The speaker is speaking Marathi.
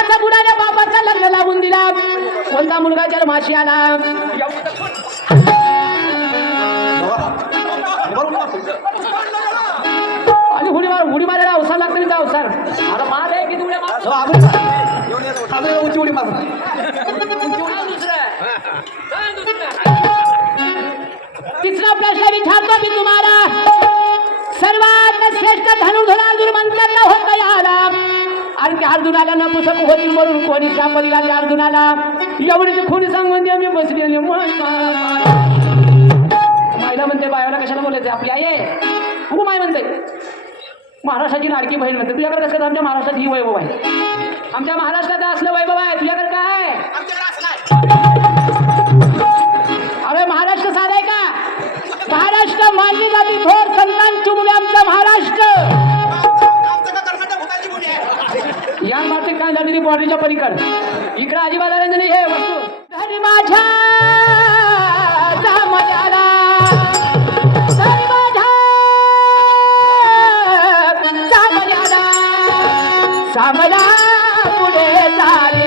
नाचा बुडाल्या बापाचा लग्न लावून दिला कोणता मुलगा जन्माशी आला आणि उडी मारायला अवसर लागतो तिथं अवसर अरे मार आहे किती उड्या मार उंची उडी मार तिसरा प्रश्न विचारतो मी तुम्हाला सर्वात श्रेष्ठ धनुर्धर अर्जुनांना होता याला आणि त्या अर्जुनाला न पुसक होती म्हणून कोणी सापडला त्या अर्जुनाला एवढी खोडी सांगून मी बसली आणि मायला म्हणते बायाला कशाला बोलायचं आपली आई आहे खूप माय म्हणते महाराष्ट्राची लाडकी बहीण म्हणते तुझ्याकडे कसं आमच्या महाराष्ट्रात ही वैभव आहे आमच्या महाराष्ट्रात असलं वैभव आहे तुझ्याकडे काय अरे महाराष्ट्र साधाय का महाराष्ट्र मानली जाती थोर संतांची मुले आमचा महाराष्ट्र या मात्र काय झालेली बॉर्डरच्या पलीकड इकडे अजिबात आलं नाही हे वस्तू धरी माझ्या मजाला धरी माझ्या सामला पुढे चाल